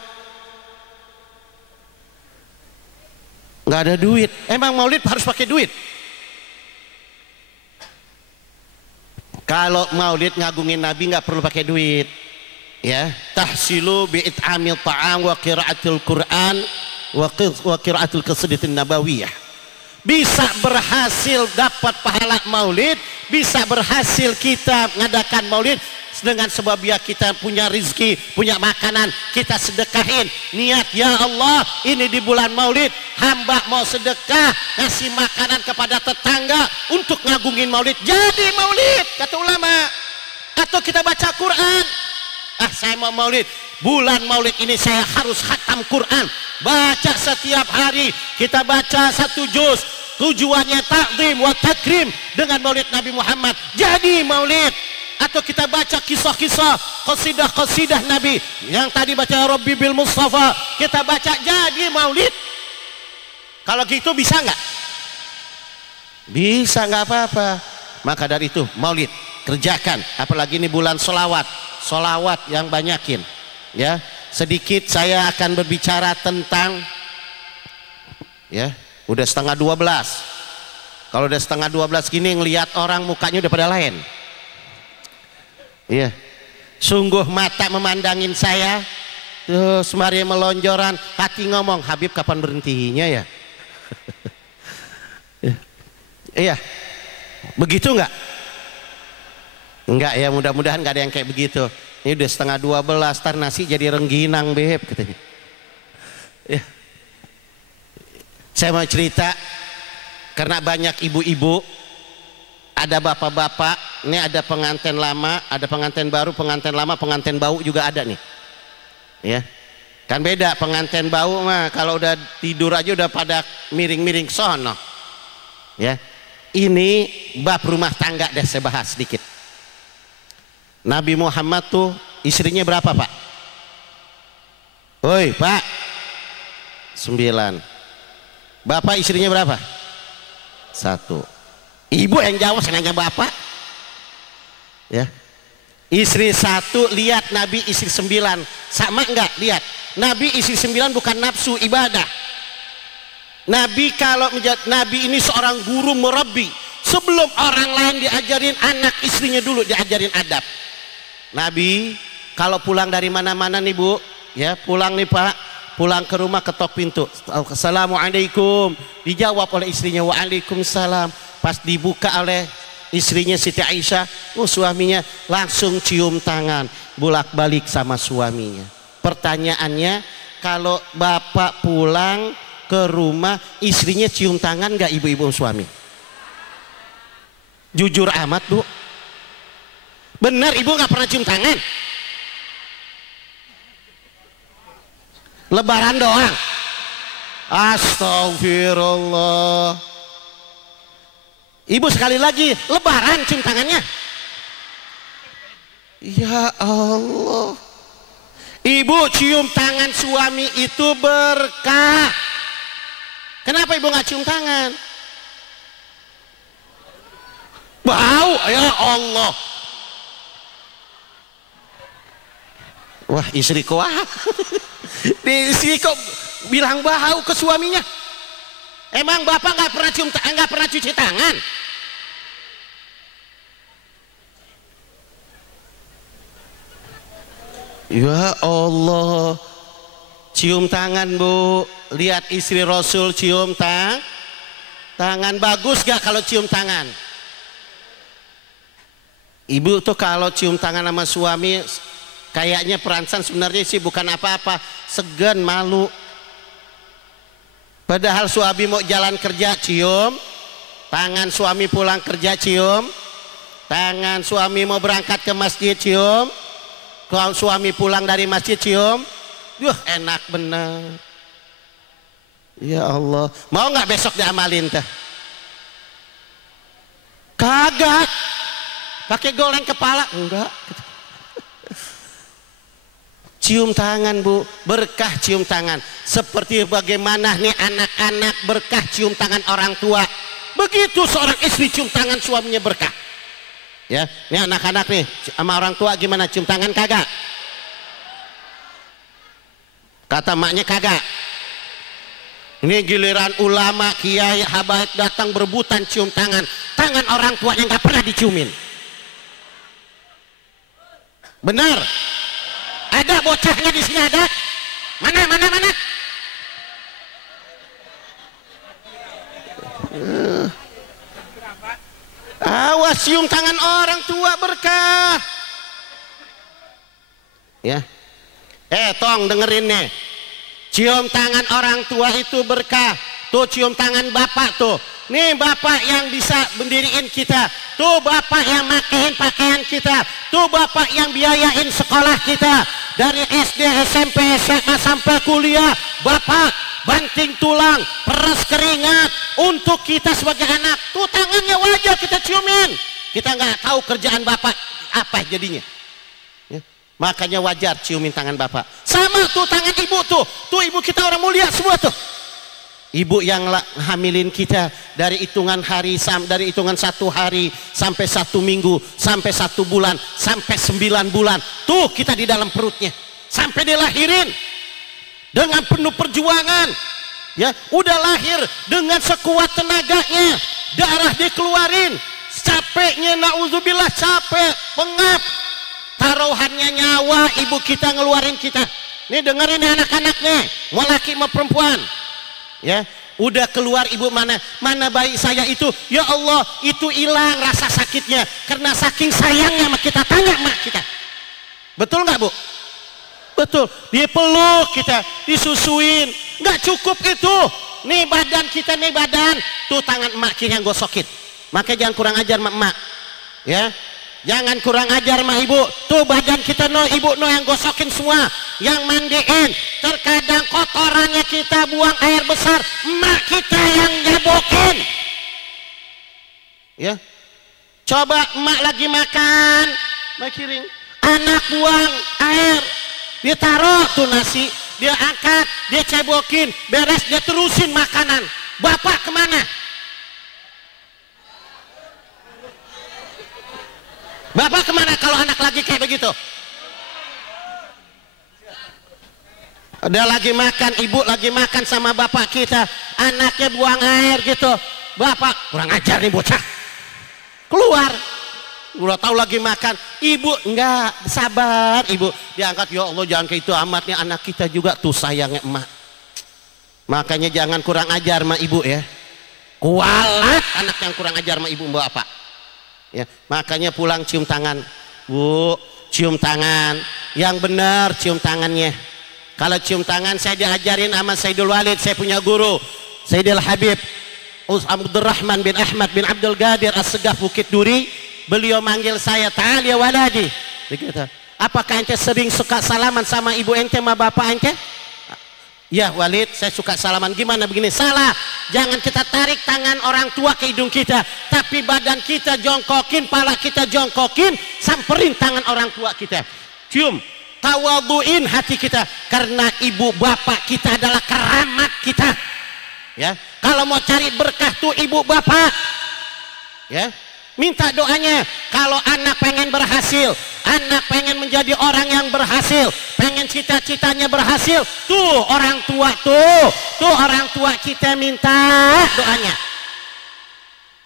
Nggak ada duit. Emang maulid harus pakai duit? Kalau maulid ngagungin Nabi nggak perlu pakai duit. Ya, tahsilu bi it'amil ta'am wa qiraatul Quran wa qiraatul qasidatin nabawiyah. Bisa berhasil dapat pahala maulid, bisa berhasil kita mengadakan maulid dengan sebab ya kita punya rizki, punya makanan, kita sedekahin. Niat, ya Allah, ini di bulan maulid hamba mau sedekah ngasih makanan kepada tetangga untuk ngagungin maulid, jadi maulid kata ulama. Atau kita baca Quran, saya mau maulid, bulan maulid ini saya harus khatam Quran, baca setiap hari, kita baca 1 juz, tujuannya takdim wa takrim dengan maulid Nabi Muhammad, jadi maulid. Atau kita baca kisah-kisah, qasidah-qasidah Nabi yang tadi baca Rabbi bil Mustafa, kita baca jadi maulid. Kalau gitu bisa nggak? Bisa, nggak apa-apa. Maka dari itu maulid kerjakan, apalagi ini bulan solawat yang banyakin ya. Sedikit saya akan berbicara tentang ya, udah 11:30. Kalau udah 11:30 gini ngelihat orang mukanya udah pada lain. Iya, sungguh mata memandangin saya terus mari melonjoran, hati ngomong Habib kapan berhentinya ya. Iya, begitu nggak? Enggak ya, mudah-mudahan nggak ada yang kayak begitu. Ini udah 11:30, tar nasi jadi rengginang beb katanya. Ya. Saya mau cerita karena banyak ibu-ibu, ada bapak-bapak, ini ada pengantin lama, ada pengantin baru, pengantin lama, pengantin bau juga ada nih. Ya. Kan beda, pengantin bau mah kalau udah tidur aja udah pada miring-miring sono. Ya. Ini bab rumah tangga deh saya bahas sedikit. Nabi Muhammad tuh istrinya berapa Pak? Woi Pak, 9. Bapak istrinya berapa? 1. Ibu yang jawab, saya nanya bapak. Ya, istri 1, lihat Nabi istri 9, sama enggak? Lihat, Nabi istri 9 bukan nafsu, ibadah. Nabi kalau menjadi Nabi ini seorang guru murabbi. Sebelum orang lain diajarin, anak istrinya dulu diajarin adab. Nabi kalau pulang dari mana-mana nih Bu, ya pulang nih Pak, pulang ke rumah ketok pintu, assalamualaikum, dijawab oleh istrinya waalaikumsalam. Pas dibuka oleh istrinya Siti Aisyah, suaminya langsung cium tangan, bolak-balik sama suaminya. Pertanyaannya, kalau bapak pulang ke rumah istrinya cium tangan nggak ibu-ibu suami? Jujur amat Bu, benar ibu nggak pernah cium tangan? Lebaran doang. Astagfirullah. Ibu sekali lagi, lebaran cium tangannya. Ya Allah. Ibu cium tangan suami itu berkah. Kenapa ibu nggak cium tangan? Bau, ya Allah. Wah, istri kok istri kok bilang bau ke suaminya? Emang bapak nggak pernah cuci tangan? Ya Allah, cium tangan Bu. Lihat istri Rasul cium tangan. Bagus gak kalau cium tangan? Ibu tuh kalau cium tangan sama suami kayaknya perasaan sebenarnya sih bukan apa-apa, segan, malu. Padahal suami mau jalan kerja cium tangan, suami pulang kerja cium tangan, suami mau berangkat ke masjid cium, kalau suami pulang dari masjid cium. Enak bener. Ya Allah, mau nggak besok diamalin teh? Kagak. Pakai goleng kepala? Enggak. Cium tangan Bu, berkah cium tangan. Seperti bagaimana nih anak-anak berkah cium tangan orang tua, begitu seorang istri cium tangan suaminya berkah. Ya, ini anak-anak nih sama orang tua gimana, cium tangan kagak? Kata maknya kagak. Ini giliran ulama, kiai, habaib datang berebutan cium tangan orang tua yang nggak pernah diciumin. Benar? Ada bocahnya di sini, ada? Mana? Awas cium tangan orang tua berkah. Ya. Tong dengerin nih. Cium tangan orang tua itu berkah. Tuh cium tangan bapak tuh. Nih bapak yang bisa berdiriin kita. Tuh bapak yang makein pakaian kita. Tuh bapak yang biayain sekolah kita. Dari SD, SMP, SMA sampai kuliah. Bapak banting tulang, peras keringat untuk kita sebagai anak. Tuh tangannya wajar kita ciumin. Kita nggak tahu kerjaan bapak apa jadinya. Ya. Makanya wajar ciumin tangan bapak. Sama tuh tangan ibu tuh. Tuh ibu kita orang mulia semua tuh. Ibu yang hamilin kita dari hitungan hari, dari hitungan 1 hari sampai 1 minggu, sampai 1 bulan, sampai 9 bulan. Tuh kita di dalam perutnya sampai dilahirin dengan penuh perjuangan. Ya, udah lahir dengan sekuat tenaganya, darah dikeluarin, capeknya nauzubillah, capek, pengap, taruhannya nyawa ibu kita ngeluarin kita. Nih dengerin anak-anak nih, mau laki mau perempuan. Ya, udah keluar ibu mana bayi saya itu, ya Allah, itu hilang rasa sakitnya karena saking sayangnya sama kita. Tanya mak kita, betul nggak Bu? Betul. Dia peluk kita, disusuin, nggak cukup itu. Nih badan kita, nih badan, tuh tangan emak kita yang gosokin. Makanya jangan kurang ajar emak, ya. Jangan kurang ajar mah ibu. Tuh badan kita no, ibu no yang gosokin semua, yang mandiin. Terkadang kotorannya kita buang air besar, emak kita yang nyabokin. Ya, coba emak lagi makan, makiring, anak buang air, dia taruh tuh nasi, dia angkat, dia cebokin, beres, dia terusin makanan. Bapak kemana? Bapak kemana kalau anak lagi kayak begitu? Dia lagi makan, ibu lagi makan sama bapak kita, anaknya buang air gitu. Bapak kurang ajar nih bocah. Keluar. Udah tahu lagi makan. Ibu enggak, sabar ibu. Diangkat, ya Allah jangan kayak itu amatnya, anak kita juga tuh sayangnya emak. Makanya jangan kurang ajar sama ibu ya. Kualat anak yang kurang ajar sama ibu bapak. Ya, makanya pulang cium tangan. Bu, cium tangan. Yang benar cium tangannya. Kalau cium tangan saya diajarin sama Sayyidul Walid, saya punya guru. Sayyidul Habib Abdurrahman bin Ahmad bin Abdul Qadir As-Segaf Bukit Duri. Beliau manggil saya, ta'al ya waladi. Begitu. Apakah ente sering suka salaman sama ibu ente sama bapak ente? Ya Walid, saya suka salaman. Gimana begini? Salah. Jangan kita tarik tangan orang tua ke hidung kita, tapi badan kita jongkokin, pala kita jongkokin, samperin tangan orang tua kita. Cium, tawaduin hati kita, karena ibu bapak kita adalah keramat kita. Ya, kalau mau cari berkah tuh ibu bapak. Ya, minta doanya. Kalau anak pengen berhasil, anak pengen menjadi orang yang berhasil, pengen cita-citanya berhasil, tuh orang tua tuh orang tua kita minta doanya.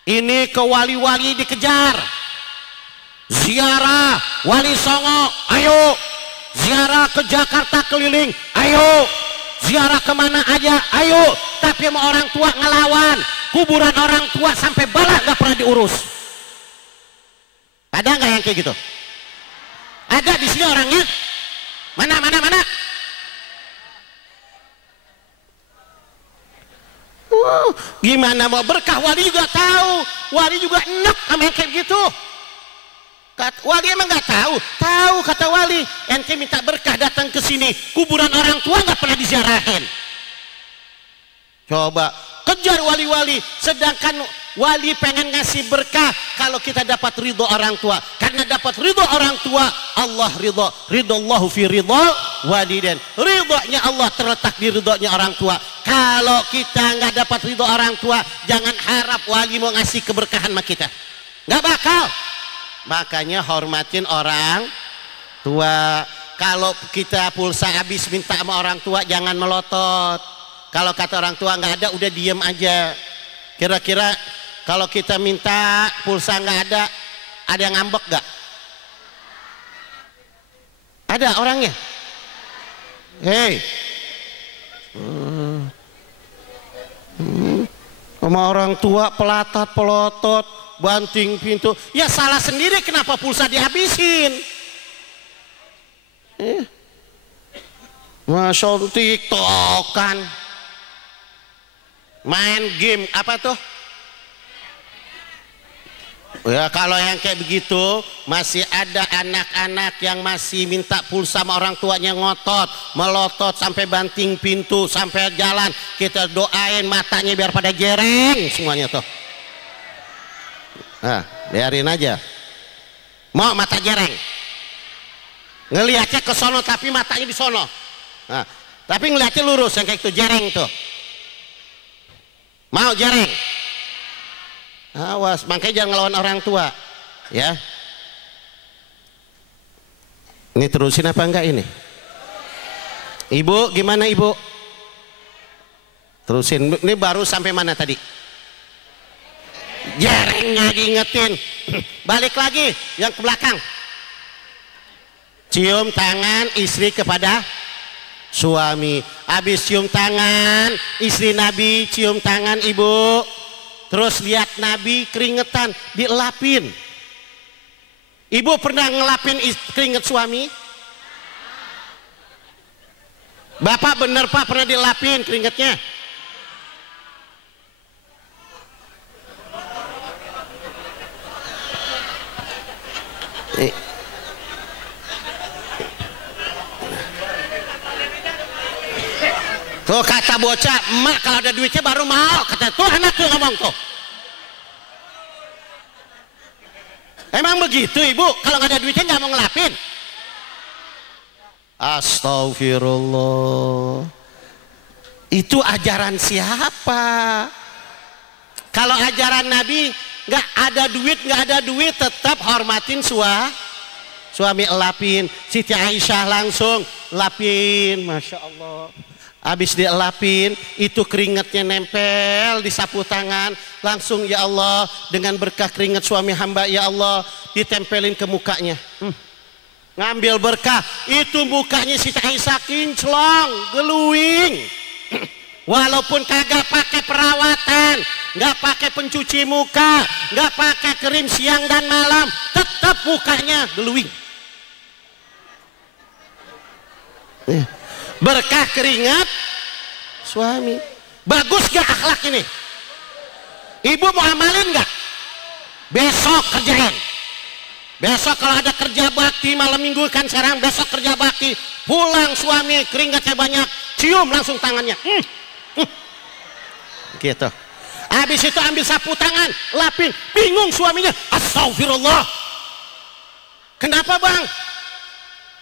Ini ke wali-wali dikejar, ziarah Wali Songo, ayo. Ziarah ke Jakarta keliling, ayo. Ziarah kemana aja, ayo. Tapi sama orang tua ngelawan, kuburan orang tua sampai balak gak pernah diurus. Ada nggak yang kayak gitu? Ada di sini orangnya? Mana? Gimana mau berkah? Wali juga tahu, wali juga enak sama yang kayak gitu. Wali emang nggak tahu? Tahu kata wali. Ente minta berkah datang ke sini, kuburan orang tua nggak pernah diziarahin. Coba kejar wali-wali, sedangkan wali pengen ngasih berkah kalau kita dapat ridho orang tua. Karena dapat ridho orang tua, Allah ridho. Ridhollahu fi ridho walidain. Ridhonya Allah terletak di ridhonya orang tua. Kalau kita nggak dapat ridho orang tua, jangan harap wali mau ngasih keberkahan sama kita. Nggak bakal. Makanya hormatin orang tua. Kalau kita pulsa habis minta sama orang tua, jangan melotot. Kalau kata orang tua nggak ada, udah diem aja. Kira-kira kalau kita minta pulsa nggak ada yang ngambek gak? Ada orangnya? Hei, sama orang tua pelatat pelotot, banting pintu. Ya salah sendiri, kenapa pulsa dihabisin? Masya Allah, tiktokan, main game apa tuh? Ya kalau yang kayak begitu masih ada anak-anak yang masih minta pulsa sama orang tuanya, ngotot, melotot sampai banting pintu, sampai jalan. Kita doain matanya biar pada jereng semuanya tuh. Nah, biarin aja. Mau mata jereng, ngelihatnya ke sono tapi matanya di sono. Nah, tapi ngelihatnya lurus yang kayak itu, jereng tuh. Mau jereng? Awas, makanya jangan ngelawan orang tua, ya. Ini terusin apa enggak ini? Ibu, gimana ibu? Terusin. Ini baru sampai mana tadi? Jerengnya diingetin. Balik lagi yang ke belakang. Cium tangan istri kepada suami. Habis cium tangan istri Nabi, cium tangan ibu. Terus lihat Nabi keringetan, dielapin. Ibu pernah ngelapin keringet suami? Bapak bener Pak, pernah dielapin keringetnya? Tuh kata bocah, emak kalau ada duitnya baru mau. Kata tuh anak tuh ngomong tuh. Emang begitu ibu, kalau nggak ada duitnya nggak mau ngelapin? Astagfirullah. Itu ajaran siapa? Kalau ajaran Nabi, nggak ada duit tetap hormatin suami, elapin. Siti Aisyah langsung lapin, masya Allah. Habis dielapin, itu keringatnya nempel di sapu tangan. Langsung, ya Allah, dengan berkah keringat suami hamba, ya Allah, ditempelin ke mukanya. Ngambil berkah, itu mukanya si Aisyah kinclong, geluing. Walaupun kagak pakai perawatan, nggak pakai pencuci muka, nggak pakai krim siang dan malam, tetap mukanya geluing. Berkah keringat suami. Bagus gak akhlak ini? Ibu mau amalin gak? Besok kerjain. Besok kalau ada kerja bakti malam minggu kan sekarang, besok kerja bakti, pulang suami keringatnya banyak, cium langsung tangannya. Gitu. Habis itu ambil sapu tangan, lapin, bingung suaminya. Astagfirullah. Kenapa bang?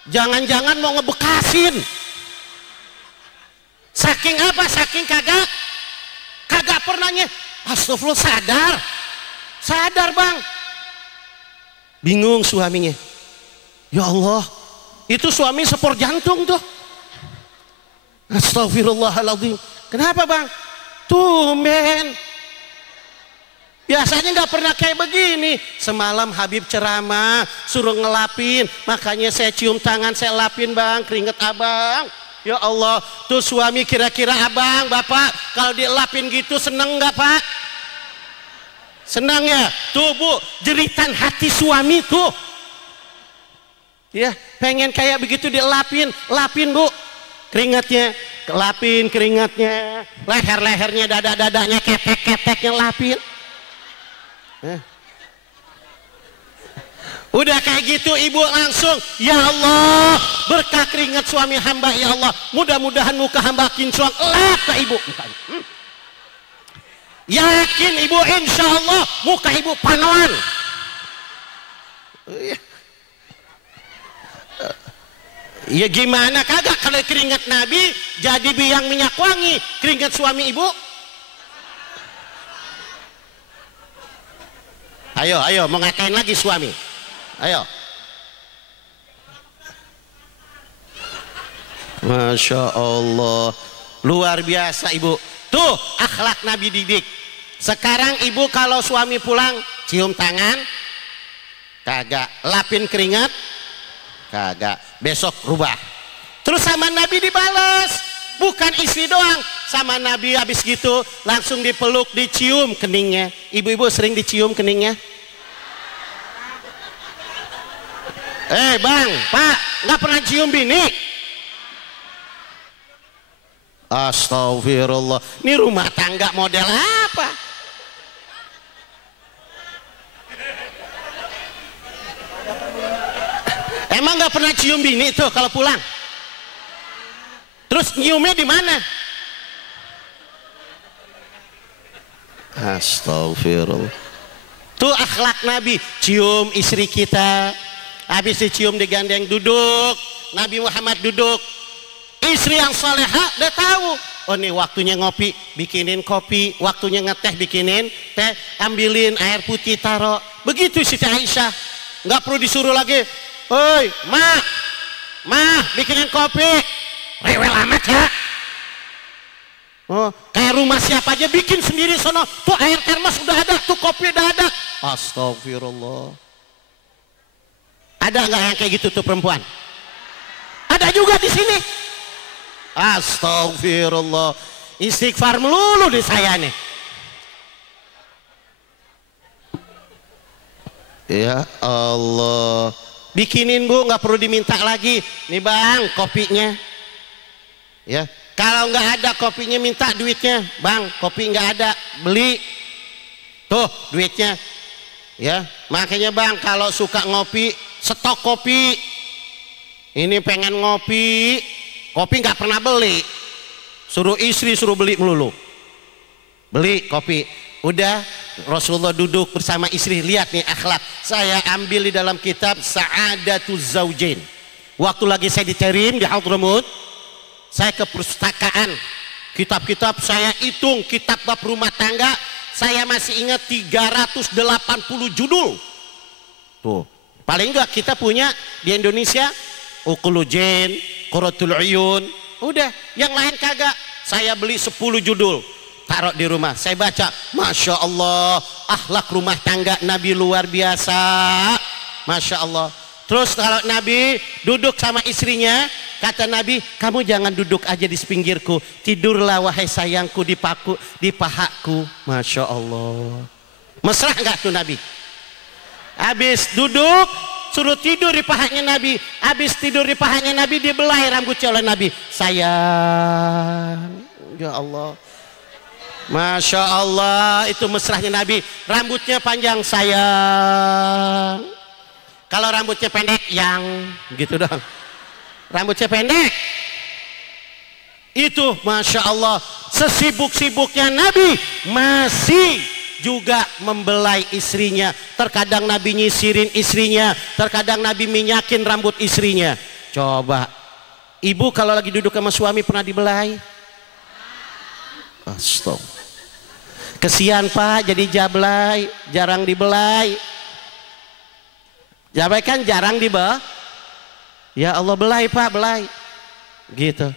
Jangan-jangan mau ngebekasin. Saking apa? Saking kagak pernahnya. Astagfirullah, sadar bang. Bingung suaminya. Ya Allah, itu suami sepor jantung tuh. Astagfirullahaladzim. Kenapa bang? Tumben. Biasanya nggak pernah kayak begini. Semalam Habib ceramah suruh ngelapin, makanya saya cium tangan, saya lapin bang, keringet abang. Ya Allah, tuh suami kira-kira abang, bapak kalau dilapin gitu seneng nggak pak? Senang ya? Tuh bu, jeritan hati suami tuh. Ya, pengen kayak begitu dilapin, lapin bu. Keringatnya, lapin keringatnya, leher-lehernya, dada-dadanya, ketek-keteknya lapin. Udah kayak gitu ibu langsung, ya Allah, berkah keringat suami hamba ya Allah, mudah-mudahan muka hamba kinclong. Lap ke ibu mukanya. Yakin ibu, insya Allah muka ibu panoan. Ya gimana kagak kalau keringat Nabi jadi biang minyak wangi, keringat suami ibu. Ayo mau ngatain lagi suami. Ayo. Masya Allah, luar biasa ibu. Tuh akhlak Nabi didik. Sekarang ibu kalau suami pulang cium tangan kagak, lapin keringat kagak, besok rubah. Terus sama Nabi dibalas, bukan istri doang, sama Nabi habis gitu langsung dipeluk, dicium keningnya. Ibu-ibu sering dicium keningnya? Bang, pak, nggak pernah cium bini? Astagfirullah, ini rumah tangga model apa? Emang nggak pernah cium bini tuh kalau pulang? Terus nyiumnya di mana? Astagfirullah. Tuh akhlak Nabi, cium istri kita, habis dicium digandeng duduk, Nabi Muhammad duduk. Istri yang salehah udah tahu, oh nih waktunya ngopi, bikinin kopi, waktunya ngeteh, bikinin teh, ambilin air putih taro. Begitu Siti Aisyah, nggak perlu disuruh lagi. Oi, mah, bikinin kopi. Rewel amat ya. Oh, kayak rumah siapa aja bikin sendiri sono. Tuh air termos udah ada, tuh kopi udah ada. Astagfirullah. Ada nggak yang kayak gitu tuh perempuan? Ada juga di sini. Astagfirullah. Istighfar melulu di saya nih. Ya Allah. Bikinin bu, nggak perlu diminta lagi. Nih bang, kopinya. Ya, kalau nggak ada kopinya minta duitnya. Bang, kopi nggak ada, beli. Tuh duitnya. Ya, makanya bang kalau suka ngopi, stok kopi. Ini pengen ngopi, kopi nggak pernah beli. Suruh istri suruh beli melulu. Beli kopi. Udah Rasulullah duduk bersama istri, lihat nih akhlak. Saya ambil di dalam kitab Sa'adatuz Zaujain. Waktu lagi saya di Terim di Hadramut, saya ke perpustakaan, kitab-kitab saya hitung, kitab bab rumah tangga, saya masih ingat 380 judul. Tuh, paling enggak kita punya di Indonesia Uqulujen, Qurratul Uyun, udah, yang lain kagak. Saya beli 10 judul. Taruh di rumah, saya baca, Masya Allah, akhlak rumah tangga Nabi luar biasa. Masya Allah. Terus kalau Nabi duduk sama istrinya, kata Nabi, kamu jangan duduk aja di pinggirku, tidurlah wahai sayangku di pahaku. Masya Allah. Mesra enggak tuh Nabi? Habis duduk, suruh tidur di pahanya Nabi. Habis tidur di pahanya Nabi, dibelai rambutnya oleh Nabi. Sayang, ya Allah. Masya Allah, itu mesrahnya Nabi. Rambutnya panjang, sayang. Kalau rambutnya pendek, yang gitu dong. Rambutnya pendek. Itu Masya Allah, sesibuk-sibuknya Nabi masih juga membelai istrinya. Terkadang Nabi nyisirin istrinya, terkadang Nabi minyakin rambut istrinya. Coba, ibu kalau lagi duduk sama suami pernah dibelai? Astaga. Kesian Pak, jadi jablay, jarang dibelai. Jablay kan jarang dibelai. Ya Allah, belai Pak, belai. Gitu.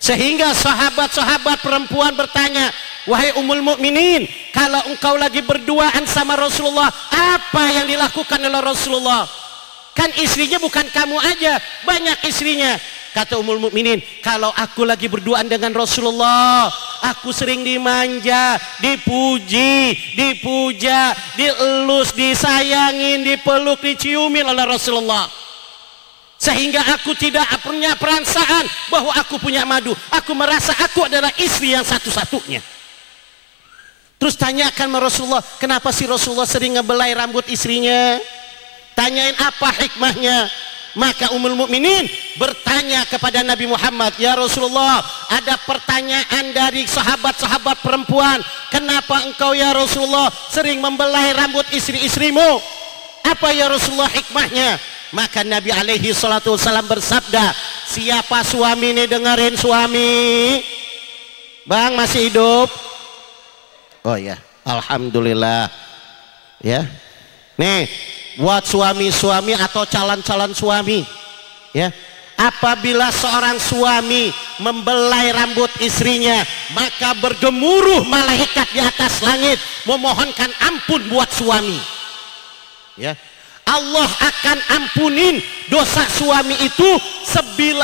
Sehingga sahabat-sahabat perempuan bertanya, wahai Ummul Mukminin, kalau engkau lagi berduaan sama Rasulullah, apa yang dilakukan oleh Rasulullah? Kan istrinya bukan kamu aja, banyak istrinya. Kata Ummul Mukminin, kalau aku lagi berduaan dengan Rasulullah, aku sering dimanja, dipuji, dipuja, dielus, disayangin, dipeluk, diciumin oleh Rasulullah. Sehingga aku tidak punya perasaan bahwa aku punya madu. Aku merasa aku adalah istri yang satu-satunya. Terus tanyakan sama Rasulullah, kenapa sih Rasulullah sering ngebelai rambut istrinya? Tanyain apa hikmahnya. Maka Ummul Mukminin bertanya kepada Nabi Muhammad, ya Rasulullah, ada pertanyaan dari sahabat-sahabat perempuan, kenapa engkau ya Rasulullah sering membelai rambut istri-istrimu? Apa ya Rasulullah hikmahnya? Maka Nabi alaihi salatu wassalam bersabda, siapa suami ini, dengerin suami. Bang masih hidup? Oh ya, alhamdulillah. Ya, nih buat suami-suami atau calon-calon suami, ya, apabila seorang suami membelai rambut istrinya, maka bergemuruh malaikat di atas langit memohonkan ampun buat suami. Ya, Allah akan ampunin dosa suami itu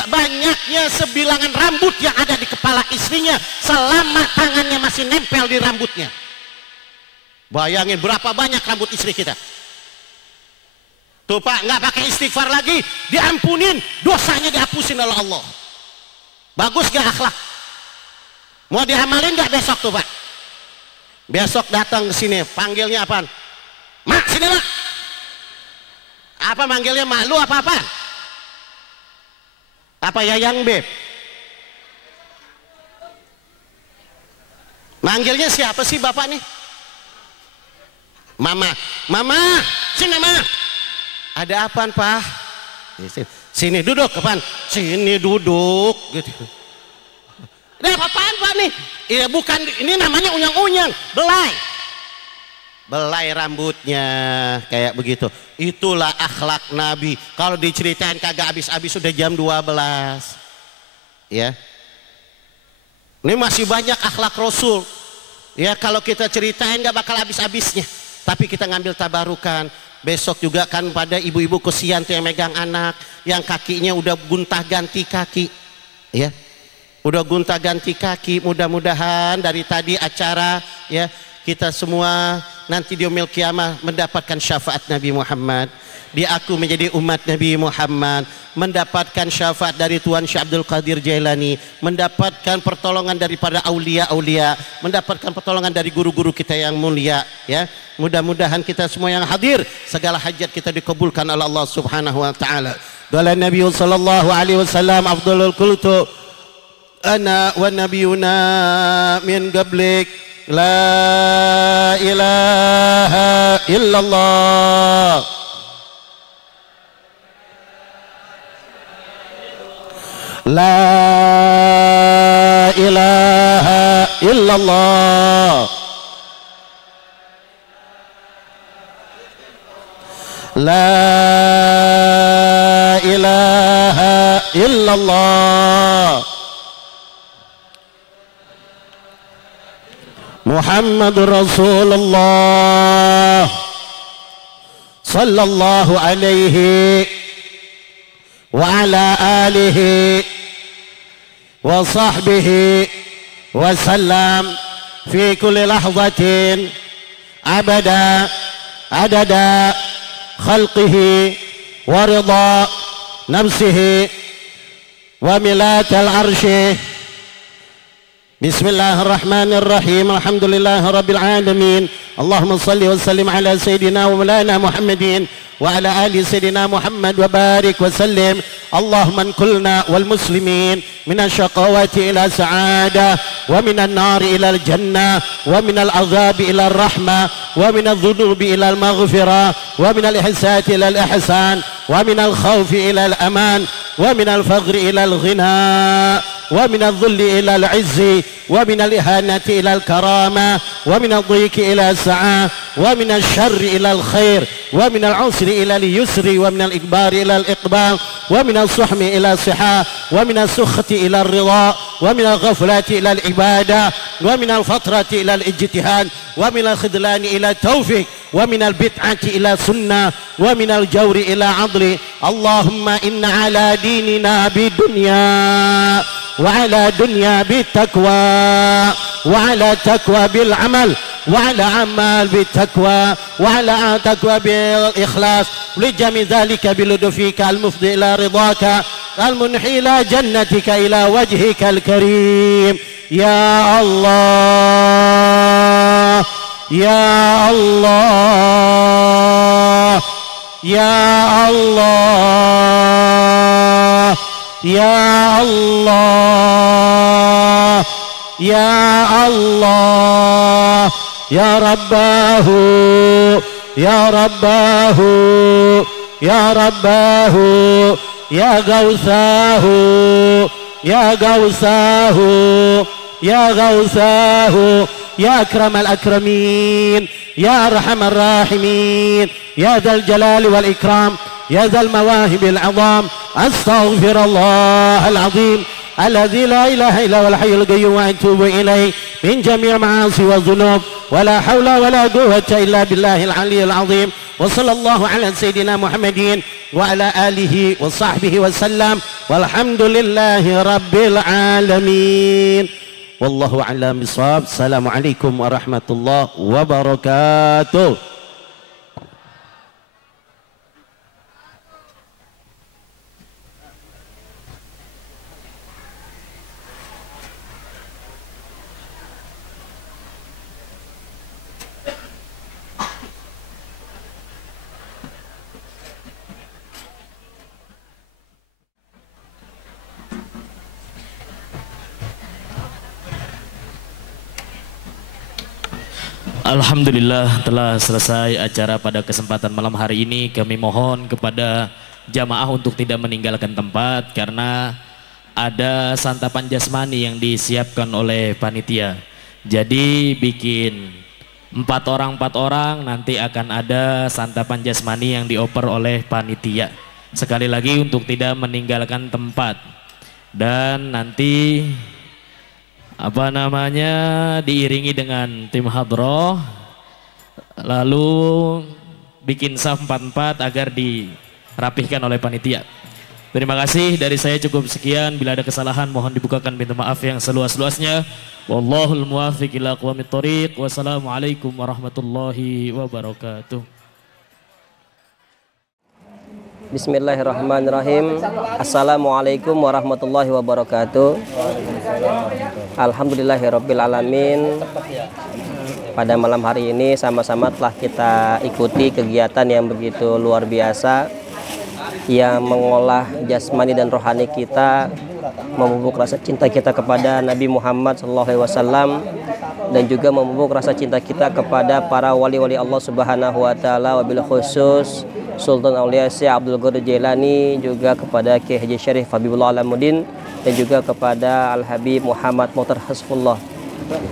banyaknya sebilangan rambut yang ada di kepala istrinya selama tangannya masih nempel di rambutnya. Bayangin berapa banyak rambut istri kita. Tuh Pak, nggak pakai istighfar lagi, diampunin, dosanya dihapusin oleh Allah. Bagus gak akhlak? Mau diamalin gak besok tuh Pak? Besok datang ke sini, panggilnya apaan? Mak, sini Mak. Apa manggilnya mak lu apa-apa? Apa Yayang Beb? Manggilnya siapa sih Bapak nih? Mama. Mama, sini Mama. Ada apaan Pak? Sini duduk kapan? Sini duduk gitu. Ada apaan Pak nih? Iya bukan, ini namanya unyang-unyang, belai. Belai rambutnya kayak begitu. Itulah akhlak Nabi. Kalau diceritain kagak habis-habis, sudah jam 12. Ya. Ini masih banyak akhlak Rasul. Ya, kalau kita ceritain gak bakal habis-habisnya. Tapi kita ngambil tabarukan. Besok juga kan pada ibu-ibu kesian tuh yang megang anak, yang kakinya udah gonta ganti kaki. Ya. Udah gonta ganti kaki. Mudah-mudahan dari tadi acara ya, kita semua nanti di yaumil qiyamah mendapatkan syafaat Nabi Muhammad, diaku menjadi umat Nabi Muhammad, mendapatkan syafaat dari Tuan Syekh Abdul Qadir Jailani, mendapatkan pertolongan daripada aulia-aulia, mendapatkan pertolongan dari guru-guru kita yang mulia. Ya, mudah-mudahan kita semua yang hadir segala hajat kita dikabulkan oleh Allah Subhanahu wa taala. Qala Nabi sallallahu alaihi wasallam, afdhalul qultu ana wa nabiyuna min qablik. La ilaha illallah. La ilaha illallah. La ilaha illallah. Muhammadur Rasulullah صلى الله عليه وعلى آله وصحبه وسلم في كل لحظة عدد خلقه ورضا نفسه وملات العرش. بسم الله الرحمن الرحيم. الحمد لله رب العالمين. اللهم صل وسلم على سيدنا ومولانا محمد وعلى آل سيدنا محمد وبارك وسلم. اللهم انقلنا والمسلمين من الشقوات إلى سعادة، ومن النار إلى الجنة، ومن العذاب إلى الرحمة، ومن الذنوب إلى المغفرة، ومن الإحسان إلى الإحسان، ومن الخوف إلى الأمان، ومن الفقر إلى الغنى، ومن الذل إلى العز، ومن الإهانة إلى الكرامة، ومن الضيق إلى السعة، ومن الشر إلى الخير، ومن العسر إلى اليسر، ومن الإكبار إلى الإقبال، ومن الصحم إلى الصحة، ومن السخط إلى الرضا، ومن الغفلة إلى العبادة، ومن الفترة إلى الاجتهاد، ومن الخذلان إلى التوفيق، ومن البدعة إلى سنة، ومن الجور إلى عدل. اللهم إن على ديننا بالدنيا، وعلى دنيا بالتقوى، وعلى تقوى بالعمل، وعلى عمل بالتقوى، وعلى تقوى بالإخلاص، لجميع ذلك بلطفك المفضي إلى رضاك المنحي إلى جنتك إلى وجهك الكريم. يا الله يا الله يا الله يا الله يا الله يا رباه يا رباه يا رباه يا غوثاه يا غوثاه يا غوثاه يا أكرم الأكرمين يا أرحم الراحمين يا ذا الجلال والإكرام يا ذا المواهب العظام. أستغفر الله العظيم الذي لا إله إلا هو الحي القيوم وأتوب إليه من جميع المعاصي والذنوب، ولا حول ولا قوة إلا بالله العلي العظيم. وصلى الله على سيدنا محمد وعلى آله وصحبه وسلم، والحمد لله رب العالمين. والله أعلم بالصواب. السلام عليكم ورحمة الله وبركاته. Alhamdulillah telah selesai acara pada kesempatan malam hari ini. Kami mohon kepada jamaah untuk tidak meninggalkan tempat karena ada santapan jasmani yang disiapkan oleh panitia. Jadi bikin 4 orang nanti akan ada santapan jasmani yang dioper oleh panitia. Sekali lagi untuk tidak meninggalkan tempat. Dan nanti diiringi dengan tim hadroh, lalu bikin saf 4-4 agar dirapihkan oleh panitia. Terima kasih, dari saya cukup sekian. Bila ada kesalahan mohon dibukakan pintu maaf yang seluas-luasnya. Wallahul muwaffiq ila aqwamit thoriq. Wassalamualaikum warahmatullahi wabarakatuh. Bismillahirrahmanirrahim. Assalamualaikum warahmatullahi wabarakatuh. Alhamdulillahirabbil alamin. Pada malam hari ini sama-sama telah kita ikuti kegiatan yang begitu luar biasa yang mengolah jasmani dan rohani kita, memupuk rasa cinta kita kepada Nabi Muhammad SAW, dan juga memupuk rasa cinta kita kepada para wali-wali Allah Subhanahu wa taala, wabil khusus Sultan Aulia Syekh Abdul Qadir Jailani, juga kepada Kiai Haji Syarif Habibullah Alamuddin, dan juga kepada Al Habib Muhammad Mukhtar Hasfullah.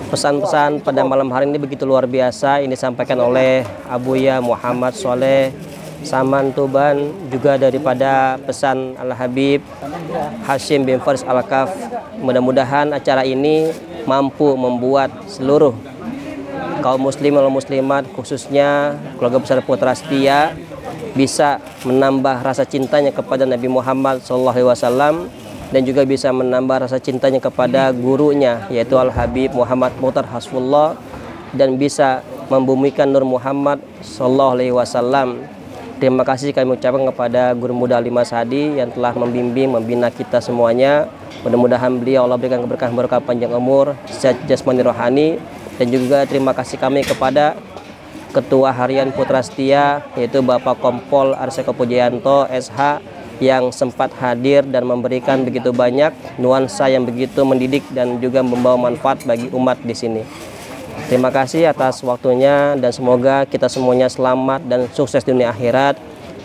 Pesan-pesan pada malam hari ini begitu luar biasa ini disampaikan oleh Abuya Muhammad Soleh Saman Tuban, juga daripada pesan Al Habib Hashim bin Faris Al-Kaf. Mudah-mudahan acara ini mampu membuat seluruh kaum muslim dan muslimat, khususnya keluarga besar Putra Setia, bisa menambah rasa cintanya kepada Nabi Muhammad SAW, dan juga bisa menambah rasa cintanya kepada gurunya yaitu Al-Habib Muhammad Mukhtar Hasbullah, dan bisa membumikan Nur Muhammad SAW. Terima kasih kami ucapkan kepada Guru Muda Limas Hadi yang telah membimbing, membina kita semuanya. Mudah-mudahan beliau Allah berikan keberkahan berkah panjang umur, sehat jasmani rohani. Dan juga terima kasih kami kepada Ketua Harian Putra Setia yaitu Bapak Kompol Arseko Pujayanto SH, yang sempat hadir dan memberikan begitu banyak nuansa yang begitu mendidik dan juga membawa manfaat bagi umat di sini. Terima kasih atas waktunya, dan semoga kita semuanya selamat dan sukses dunia akhirat.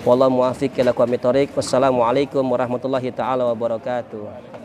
Wallahu muwaffiq ila aqwamit thoriq. Wassalamualaikum warahmatullahi taala wabarakatuh.